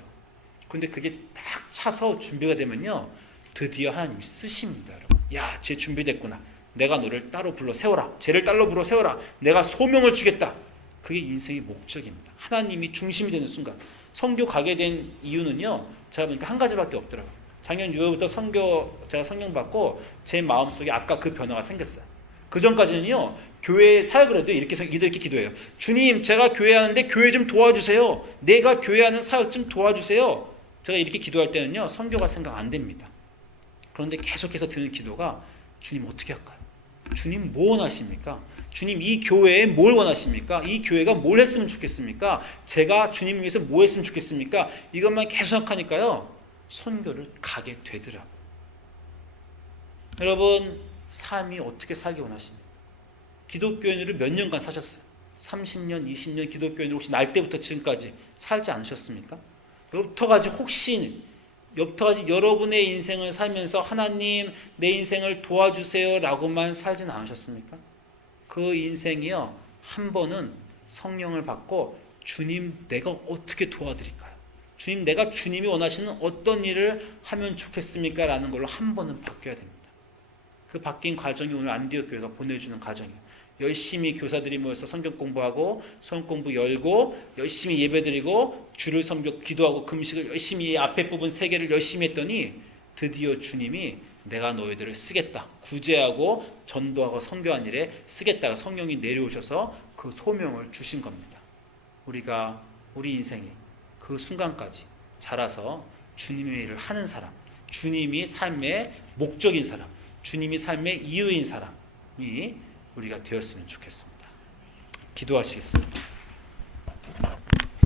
근데 그게 딱 차서 준비가 되면요. 드디어 하나님이 쓰십니다. 여러분. 야, 쟤 준비됐구나. 내가 너를 따로 불러 세워라. 쟤를 따로 불러 세워라. 내가 소명을 주겠다. 그게 인생의 목적입니다. 하나님이 중심이 되는 순간. 선교 가게 된 이유는요. 제가 보니까 한 가지밖에 없더라고요. 작년 6월부터 제가 성령 받고 제 마음속에 아까 그 변화가 생겼어요. 그 전까지는요. 교회에 사역을 해도 이렇게 기도해요. 주님, 제가 교회하는데 교회 좀 도와주세요. 내가 교회하는 사역 좀 도와주세요. 제가 이렇게 기도할 때는요. 선교가 생각 안 됩니다. 그런데 계속해서 드는 기도가 주님 어떻게 할까요? 주님 뭐 원하십니까? 주님 이 교회에 뭘 원하십니까? 이 교회가 뭘 했으면 좋겠습니까? 제가 주님을 위해서 뭐 했으면 좋겠습니까? 이것만 계속 생각하니까요. 선교를 가게 되더라고요. 여러분 삶이 어떻게 살기 원하십니까? 기독교인으로 몇 년간 사셨어요? 30년, 20년 기독교인으로 혹시 날 때부터 지금까지 살지 않으셨습니까? 여기까지 혹시 여러분의 인생을 살면서 하나님 내 인생을 도와주세요 라고만 살진 않으셨습니까? 그 인생이요 한 번은 성령을 받고 주님 내가 어떻게 도와드릴까요? 주님 내가 주님이 원하시는 어떤 일을 하면 좋겠습니까? 라는 걸로 한 번은 바뀌어야 됩니다. 그 바뀐 과정이 오늘 안디옥 교회가 보내주는 과정이에요. 열심히 교사들이 모여서 성경 공부하고 성경 공부 열고 열심히 예배드리고 주를 섬겨 기도하고 금식을 열심히 앞에 뽑은 3개를 열심히 했더니 드디어 주님이 내가 너희들을 쓰겠다. 구제하고 전도하고 선교한 일에 쓰겠다가 성령이 내려오셔서 그 소명을 주신 겁니다. 우리가 우리 인생에 그 순간까지 자라서 주님의 일을 하는 사람, 주님이 삶의 목적인 사람, 주님이 삶의 이유인 사람이 우리가 되었으면 좋겠습니다. 기도하시겠습니다.